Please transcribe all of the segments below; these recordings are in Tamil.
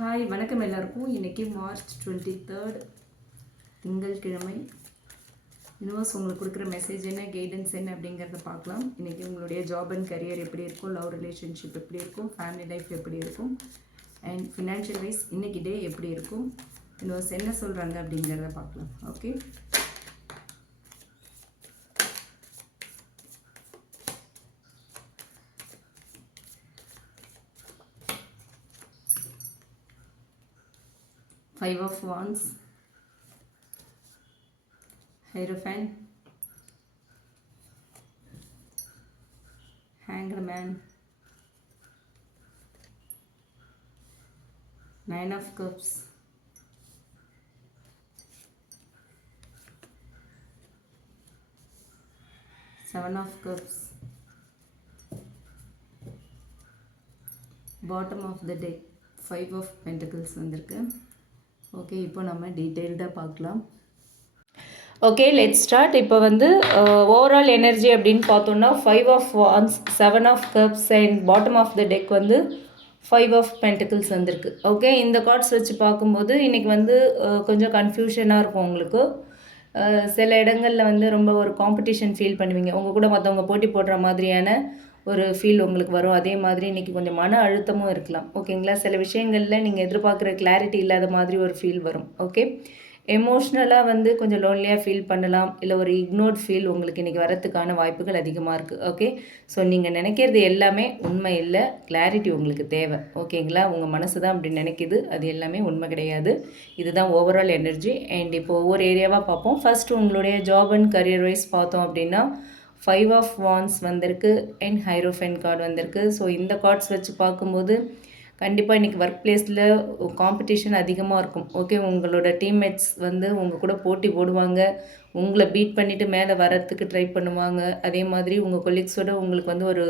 ஹாய் வணக்கம் எல்லாருக்கும். இன்றைக்கி மார்ச் 23 திங்கட்கிழமை. யூனிவர்ஸ் உங்களுக்கு கொடுக்குற மெசேஜ் என்ன, கைடன்ஸ் என்ன அப்படிங்கிறத பார்க்கலாம். இன்றைக்கி உங்களுடைய ஜாப் அண்ட் கரியர் எப்படி இருக்கும், லவ் ரிலேஷன்ஷிப் எப்படி இருக்கும், ஃபேமிலி லைஃப் எப்படி இருக்கும், அண்ட் ஃபினான்ஷியல் வைஸ் இன்றைக்கி டே எப்படி இருக்கும், யூனிவர்ஸ் என்ன சொல்கிறாங்க அப்படிங்கிறத பார்க்கலாம். Okay, Five of Wands, Hierophant, Hanged Man, Nine of Cups, Seven of Cups, bottom of the deck, Five of Pentacles வந்திருக்கு. ஓகே, இப்போ நம்ம டீட்டெயில்டாக பார்க்கலாம். Okay, let's start. இப்போ ஓவரால் எனர்ஜி அப்படின்னு பார்த்தோன்னா 5 of wands, 7 of cups and bottom of the deck 5 of pentacles வந்திருக்கு. ஓகே, இந்த கார்ட்ஸ் வச்சு பார்க்கும்போது இன்றைக்கி கொஞ்சம் கன்ஃபியூஷனாக இருக்கும் உங்களுக்கு. சில இடங்களில் ரொம்ப ஒரு காம்படிஷன் ஃபீல் பண்ணுவீங்க. உங்கள் கூட மற்றவங்க போட்டி போடுற மாதிரியான ஒரு ஃபீல் உங்களுக்கு வரும். அதே மாதிரி இன்றைக்கி கொஞ்சம் மன அழுத்தமும் இருக்கலாம். ஓகேங்களா, சில விஷயங்களில் நீங்கள் எதிர்பார்க்குற கிளாரிட்டி இல்லாத மாதிரி ஒரு ஃபீல் வரும். ஓகே, எமோஷ்னலாக கொஞ்சம் லோன்லியாக ஃபீல் பண்ணலாம், இல்லை ஒரு இக்னோர்ட் ஃபீல் உங்களுக்கு இன்றைக்கி வரத்துக்கான வாய்ப்புகள் அதிகமாக இருக்குது. ஓகே, ஸோ நீங்கள் நினைக்கிறது எல்லாமே உண்மை இல்லை, கிளாரிட்டி உங்களுக்கு தேவை. ஓகேங்களா, உங்கள் மனசு தான் அப்படி நினைக்கிது, அது எல்லாமே உண்மை கிடையாது. இதுதான் ஓவரால் எனர்ஜி. அண்ட் இப்போ ஒவ்வொரு ஏரியாவாக பார்ப்போம். ஃபஸ்ட்டு உங்களுடைய ஜாப் அண்ட் கரியர் வைஸ் பார்த்தோம் அப்படின்னா 5 ஆஃப் வான்ஸ் வந்திருக்கு அண்ட் ஹைரோஃபென் கார்டு வந்திருக்கு. ஸோ இந்த கார்ட்ஸ் வச்சு பார்க்கும்போது கண்டிப்பாக இன்றைக்கி ஒர்க் பிளேஸில் காம்படிஷன் அதிகமாக இருக்கும். ஓகே, உங்களோட டீம்மேட்ஸ் உங்கள் கூட போட்டி போடுவாங்க, உங்களை பீட் பண்ணிவிட்டு மேலே வரத்துக்கு ட்ரை பண்ணுவாங்க. அதே மாதிரி உங்கள் கொலீக்ஸோடு உங்களுக்கு ஒரு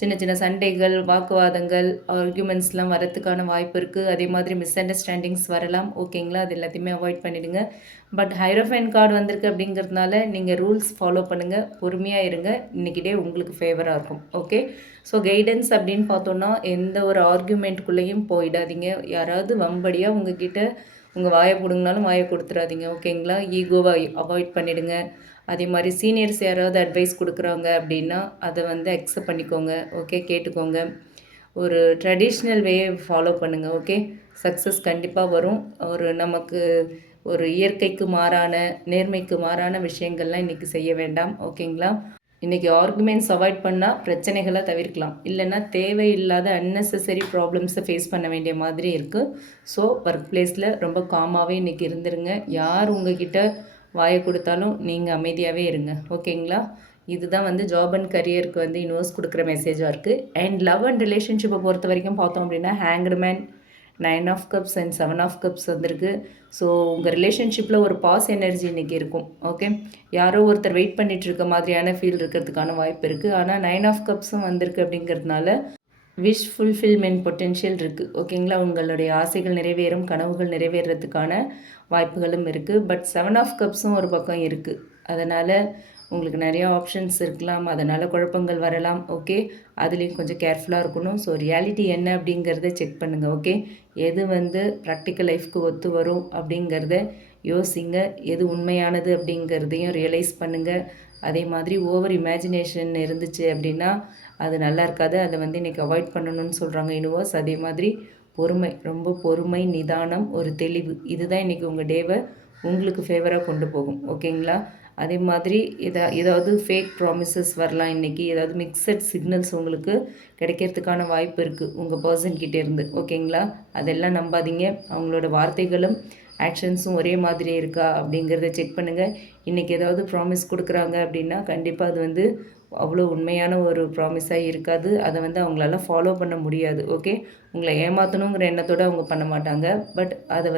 சின்ன சின்ன சண்டைகள், வாக்குவாதங்கள், ஆர்கியூமெண்ட்ஸ்லாம் வரத்துக்கான வாய்ப்பு இருக்குது. அதே மாதிரி மிஸ் அண்டர்ஸ்டாண்டிங்ஸ் வரலாம். ஓகேங்களா, அது எல்லாத்தையுமே அவாய்ட் பண்ணிவிடுங்க. பட் ஹைரோஃபைன் கார்டு வந்திருக்கு அப்படிங்கிறதுனால நீங்கள் ரூல்ஸ் ஃபாலோ பண்ணுங்கள், பொறுமையாக இருங்க. இன்றைக்கி டே உங்களுக்கு ஃபேவராக இருக்கும். ஓகே, ஸோ கைடன்ஸ் அப்படின்னு பார்த்தோன்னா எந்த ஒரு ஆர்கியூமெண்ட்டுக்குள்ளேயும் போயிடாதீங்க. யாராவது வம்படியாக உங்ககிட்ட உங்கள் வாயை பிடுங்கினாலும் வாயை கொடுத்துடாதீங்க. ஓகேங்களா, ஈகோவை அவாய்ட் பண்ணிவிடுங்க. அதே மாதிரி சீனியர்ஸ் யாராவது அட்வைஸ் கொடுக்குறாங்க அப்படின்னா அதை அக்செப்ட் பண்ணிக்கோங்க. ஓகே, கேட்டுக்கோங்க. ஒரு ட்ரெடிஷ்னல் வே ஃபாலோ பண்ணுங்கள். ஓகே, சக்ஸஸ் கண்டிப்பாக வரும். நமக்கு ஒரு இயற்கைக்கு மாறான, நேர்மைக்கு மாறான விஷயங்கள்லாம் இன்றைக்கி செய்ய வேண்டாம். ஓகேங்களா, இன்றைக்கி ஆர்குமெண்ட்ஸ் அவாய்ட் பண்ணால் பிரச்சனைகளை தவிர்க்கலாம். இல்லைன்னா தேவையில்லாத அன்னெசரி ப்ராப்ளம்ஸை ஃபேஸ் பண்ண வேண்டிய மாதிரி இருக்குது. ஸோ ஒர்க் பிளேஸில் ரொம்ப காமாகவே இன்றைக்கி இருந்துருங்க. யார் உங்ககிட்ட வாயை கொடுத்தாலும் நீங்கள் அமைதியாகவே இருங்க. ஓகேங்களா, இதுதான் ஜாப் அண்ட் கரியருக்கு யூனிவர்ஸ் கொடுக்குற மெசேஜாக இருக்குது. அண்ட் லவ் அண்ட் ரிலேஷன்ஷிப்பை பொறுத்த வரைக்கும் பார்த்தோம் அப்படின்னா hanged man, 9 of cups and 7 of cups வந்திருக்கு. ஸோ உங்கள் ரிலேஷன்ஷிப்பில் ஒரு பாஸ் எனர்ஜி இன்றைக்கி இருக்கும். ஓகே, யாரோ ஒருத்தர் வெயிட் பண்ணிகிட்டு இருக்க மாதிரியான ஃபீல் இருக்கிறதுக்கான வாய்ப்பு இருக்குது. ஆனால் 9 ஆஃப் கப்ஸும் வந்திருக்கு அப்படிங்கிறதுனால விஷ் ஃபுல்ஃபில்மெண்ட் பொட்டென்ஷியல் இருக்குது. ஓகேங்களா, உங்களுடைய ஆசைகள் நிறைவேறும், கனவுகள் நிறைவேறதுக்கான வாய்ப்புகளும் இருக்குது. பட் 7 ஆஃப் கப்ஸும் ஒரு பக்கம் இருக்குது. அதனால் உங்களுக்கு நிறையா ஆப்ஷன்ஸ் இருக்கலாம், அதனால் குழப்பங்கள் வரலாம். ஓகே, அதுலேயும் கொஞ்சம் கேர்ஃபுல்லாக இருக்கணும். ஸோ ரியாலிட்டி என்ன அப்படிங்கிறத செக் பண்ணுங்கள். ஓகே, எது ப்ராக்டிக்கல் லைஃப்க்கு ஒத்து வரும் அப்படிங்கிறத யோசிங்க. எது உண்மையானது அப்படிங்கிறதையும் ரியலைஸ் பண்ணுங்கள். அதே மாதிரி ஓவர் இமேஜினேஷன் இருந்துச்சு அப்படின்னா அது நல்லா இருக்காது. அதை இன்றைக்கி அவாய்ட் பண்ணணும்னு சொல்கிறாங்க யூனிவர்ஸ். அதே மாதிரி பொறுமை, ரொம்ப பொறுமை, நிதானம், ஒரு தெளிவு, இதுதான் இன்றைக்கி உங்கள் டேவை உங்களுக்கு ஃபேவராக கொண்டு போகும். ஓகேங்களா, அதே மாதிரி ஏதாவது ஃபேக் ப்ராமிசஸ் வரலாம். இன்றைக்கி ஏதாவது மிக்சட் சிக்னல்ஸ் உங்களுக்கு கிடைக்கிறதுக்கான வாய்ப்பு இருக்குது உங்கள் பர்சன்கிட்டேருந்து. ஓகேங்களா, அதெல்லாம் நம்பாதீங்க. அவங்களோட வார்த்தைகளும் ஆக்ஷன்ஸும் ஒரே மாதிரி இருக்கா அப்படிங்கிறத செக் பண்ணுங்கள். இன்றைக்கி ஏதாவது ப்ராமிஸ் கொடுக்குறாங்க அப்படின்னா கண்டிப்பாக அது அவ்வளோ உண்மையான ஒரு ப்ராமிஸாக இருக்காது. அதை அவங்களால ஃபாலோ பண்ண முடியாது. ஓகே, உங்களை ஏமாற்றணுங்கிற எண்ணத்தோடு அவங்க பண்ண மாட்டாங்க. பட் அதை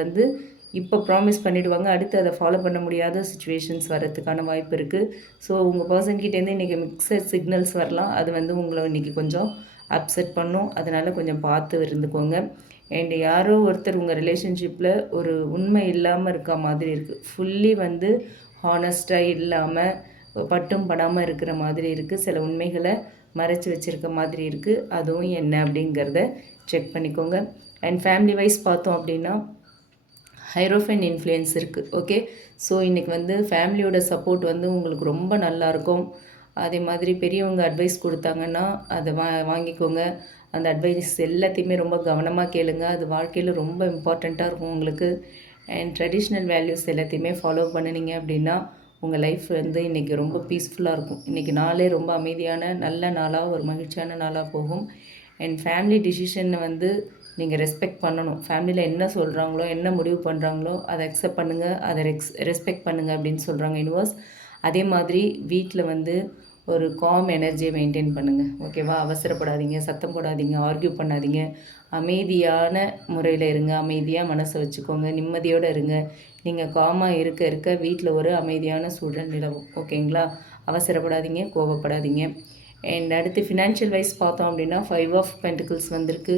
இப்போ ப்ராமிஸ் பண்ணிவிடுவாங்க, அடுத்து அதை ஃபாலோ பண்ண முடியாத சுச்சுவேஷன்ஸ் வரதுக்கான வாய்ப்பு இருக்குது. ஸோ உங்கள் பர்சன்கிட்டேருந்து இன்றைக்கி மிக்சட் சிக்னல்ஸ் வரலாம். அது உங்களை இன்றைக்கி கொஞ்சம் அப்செட் பண்ணும். அதனால் கொஞ்சம் பார்த்து இருந்துக்கோங்க. அண்ட் யாரோ ஒருத்தர் உங்கள் ரிலேஷன்ஷிப்பில் ஒரு உண்மை இல்லாமல் இருக்க மாதிரி இருக்குது. ஃபுல்லி ஹானஸ்ட்டாக இல்லாமல் பட்டும் படாமல் இருக்கிற மாதிரி இருக்குது. சில உண்மைகளை மறைச்சி வச்சுருக்க மாதிரி இருக்குது. அதுவும் என்ன அப்படிங்கிறத செக் பண்ணிக்கோங்க. அண்ட் ஃபேமிலி வைஸ் பார்த்தோம் அப்படின்னா ஹைரோஃபைன் இன்ஃப்ளூயன்ஸ் இருக்குது. ஓகே, ஸோ இன்றைக்கி வந்து ஃபேமிலியோட சப்போர்ட் வந்து உங்களுக்கு ரொம்ப நல்லாயிருக்கும். அதே மாதிரி பெரியவங்க அட்வைஸ் கொடுத்தாங்கன்னா அதை வாங்கிக்கோங்க. அந்த அட்வைஸ் எல்லாத்தையுமே ரொம்ப கவனமாக கேளுங்க. அது வாழ்க்கையில் ரொம்ப இம்பார்ட்டண்ட்டாக இருக்கும் உங்களுக்கு. அண்ட் ட்ரெடிஷ்னல் வேல்யூஸ் எல்லாத்தையுமே ஃபாலோ பண்ணினீங்க அப்படின்னா உங்கள் லைஃப் வந்து இன்றைக்கி ரொம்ப பீஸ்ஃபுல்லாக இருக்கும். இன்றைக்கி நாளே ரொம்ப அமைதியான நல்ல நாளாக ஒரு மகிழ்ச்சியான நாளாக போகும். அண்ட் ஃபேமிலி டிசிஷனை வந்து நீங்கள் ரெஸ்பெக்ட் பண்ணணும். ஃபேமிலியில் என்ன சொல்கிறாங்களோ என்ன முடிவு பண்ணுறாங்களோ அதை அக்செப்ட் பண்ணுங்கள், அதை ரெஸ்பெக்ட் பண்ணுங்கள் அப்படின்னு சொல்கிறாங்க யூனிவர்ஸ். அதே மாதிரி வீட்டில் வந்து ஒரு காம் எனர்ஜியை மெயின்டைன் பண்ணுங்கள். ஓகேவா? அவசரப்படாதீங்க, சத்தம் போடாதீங்க, ஆர்கியூ பண்ணாதீங்க. அமைதியான முறையில் இருங்க. அமைதியாக மனசை வச்சுக்கோங்க, நிம்மதியோடு இருங்க. நீங்கள் காமாக இருக்க இருக்க வீட்டில் ஒரு அமைதியான சூழல் நிலவும். ஓகேங்களா? அவசரப்படாதீங்க, கோவப்படாதீங்க. அண்ட் அடுத்து ஃபினான்ஷியல் வைஸ் பார்த்தோம் அப்படின்னா 5 ஆஃப் பென்டிகிள்ஸ் வந்திருக்கு.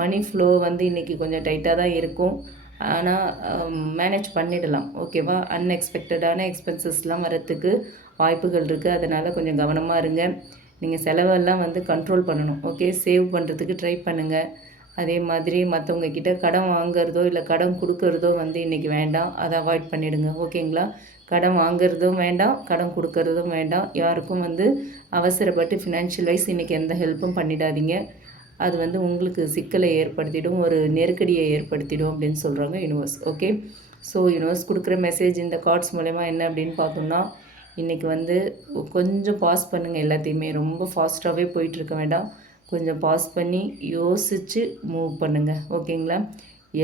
மணி ஃப்ளோ வந்து இன்றைக்கி கொஞ்சம் டைட்டாக தான் இருக்கும், ஆனால் மேனேஜ் பண்ணிடலாம். ஓகேவா? அன்எக்ஸ்பெக்டடான எக்ஸ்பென்சஸ்லாம் வரத்துக்கு வாய்ப்புகள் இருக்குது. அதனால் கொஞ்சம் கவனமாக இருங்க. நீங்கள் செலவெல்லாம் வந்து கண்ட்ரோல் பண்ணணும். ஓகே, சேவ் பண்ணுறதுக்கு ட்ரை பண்ணுங்கள். அதே மாதிரி மற்றவங்க கிட்ட கடன் வாங்குறதோ இல்லை கடன் கொடுக்கறதோ வந்து இன்றைக்கி வேண்டாம், அதை அவாய்ட் பண்ணிவிடுங்க. ஓகேங்களா? கடன் வாங்குறதும் வேண்டாம், கடன் கொடுக்கறதும் வேண்டாம். யாருக்கும் வந்து அவசரப்பட்டு ஃபினான்ஷியல் வைஸ் இன்றைக்கி எந்த ஹெல்ப்பும் பண்ணிடாதீங்க. அது வந்து உங்களுக்கு சிக்கலை ஏற்படுத்திடும், ஒரு நெருக்கடியை ஏற்படுத்திடும் அப்படின்னு சொல்கிறாங்க யூனிவர்ஸ். ஓகே, ஸோ யூனிவர்ஸ் கொடுக்குற மெசேஜ் இந்த கார்ட்ஸ் மூலமா என்ன அப்படின்னு பார்த்தோம்னா, இன்றைக்கி வந்து கொஞ்சம் பாஸ் பண்ணுங்கள். எல்லாத்தையுமே ரொம்ப ஃபாஸ்ட்டாகவே போயிட்டுருக்க வேண்டாம். கொஞ்சம் பாஸ் பண்ணி யோசித்து மூவ் பண்ணுங்கள். ஓகேங்களா?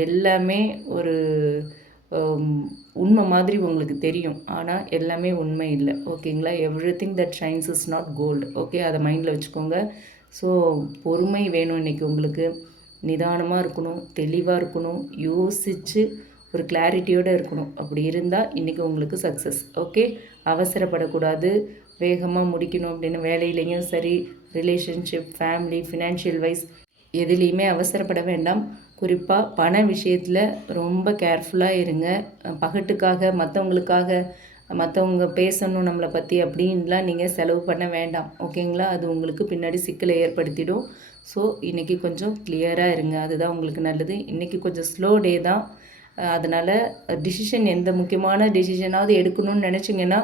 எல்லாமே ஒரு உண்மை மாதிரி உங்களுக்கு தெரியும், ஆனால் எல்லாமே உண்மை இல்லை. ஓகேங்களா? Everything that shines is not gold. Okay, அதை மைண்டில் வச்சுக்கோங்க. ஸோ பொறுமை வேணும் இன்றைக்கி உங்களுக்கு. நிதானமாக இருக்கணும், தெளிவாக இருக்கணும், யோசித்து ஒரு கிளாரிட்டியோடு இருக்கணும். அப்படி இருந்தால் இன்றைக்கி உங்களுக்கு சக்ஸஸ். ஓகே, அவசரப்படக்கூடாது, வேகமாக முடிக்கணும் அப்படின்னு வேலையிலையும் சரி, ரிலேஷன்ஷிப், ஃபேமிலி, ஃபினான்ஷியல் வைஸ் எதுலேயுமே அவசரப்பட வேண்டாம். குறிப்பாக பண விஷயத்தில் ரொம்ப கேர்ஃபுல்லாக இருங்க. பகட்டுக்காக, மற்றவங்க பேசணும் நம்மளை பற்றி அப்படின்லாம் நீங்கள் செலவு பண்ண வேண்டாம். ஓகேங்களா? அது உங்களுக்கு பின்னாடி சிக்கலை ஏற்படுத்திடும். ஸோ இன்றைக்கி கொஞ்சம் கிளியராக இருங்க, அதுதான் உங்களுக்கு நல்லது. இன்றைக்கி கொஞ்சம் ஸ்லோ டே தான். அதனால் டிசிஷன் எந்த முக்கியமான டிசிஷனாவது எடுக்கணும்னு நினச்சிங்கன்னா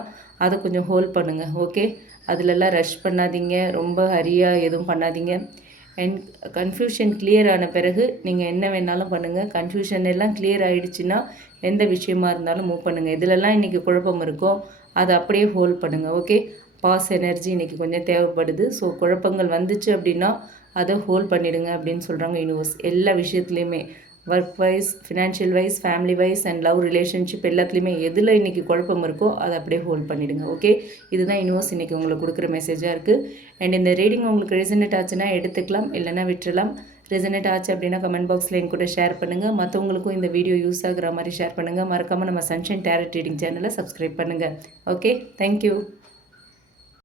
அதை கொஞ்சம் ஹோல்ட் பண்ணுங்கள். ஓகே, அதிலெல்லாம் ரஷ் பண்ணாதீங்க, ரொம்ப ஹரியாக எதுவும் பண்ணாதீங்க. அண்ட் கன்ஃபியூஷன் கிளியர் ஆன பிறகு நீங்கள் என்ன வேணாலும் பண்ணுங்கள். கன்ஃபியூஷன் எல்லாம் கிளியர் ஆகிடுச்சின்னா எந்த விஷயமா இருந்தாலும் மூவ் பண்ணுங்கள். இதிலெல்லாம் இன்றைக்கி குழப்பம் இருக்கோ அதை அப்படியே ஹோல்ட் பண்ணுங்கள். ஓகே, பாஸ் எனர்ஜி இன்றைக்கி கொஞ்சம் தேவைப்படுது. ஸோ குழப்பங்கள் வந்துச்சு அப்படின்னா அதை ஹோல்ட் பண்ணிவிடுங்க அப்படின்னு சொல்கிறாங்க யூனிவர்ஸ். எல்லா விஷயத்துலையுமே work wise, financial wise, family wise and love relationship எல்லாத்துலேயுமே எதில் இன்றைக்கி குழப்பம் இருக்கோ அதை அப்படியே ஹோல்ட் பண்ணிவிடுங்க. ஓகே, இதுதான் யூனிவர்ஸ் இன்றைக்கி உங்களுக்கு கொடுக்குற மெசேஜாக இருக்குது. அண்ட் இந்த ரீடிங் உங்களுக்கு ரெசனேட் ஆச்சுன்னா எடுத்துக்கலாம், இல்லைனா விட்டுறலாம். ரெசனேட் ஆச்சு அப்படின்னா கமெண்ட் பாக்ஸில் என் கூட ஷேர் பண்ணுங்கள். மற்றவங்களுக்கும் இந்த வீடியோ யூஸ் ஆகுற மாதிரி ஷேர் பண்ணுங்கள். மறக்காமல் நம்ம சன்ஷைன் டேரட் ரீடிங் சேனலை சப்ஸ்கிரைப் பண்ணுங்கள். Okay, thank you.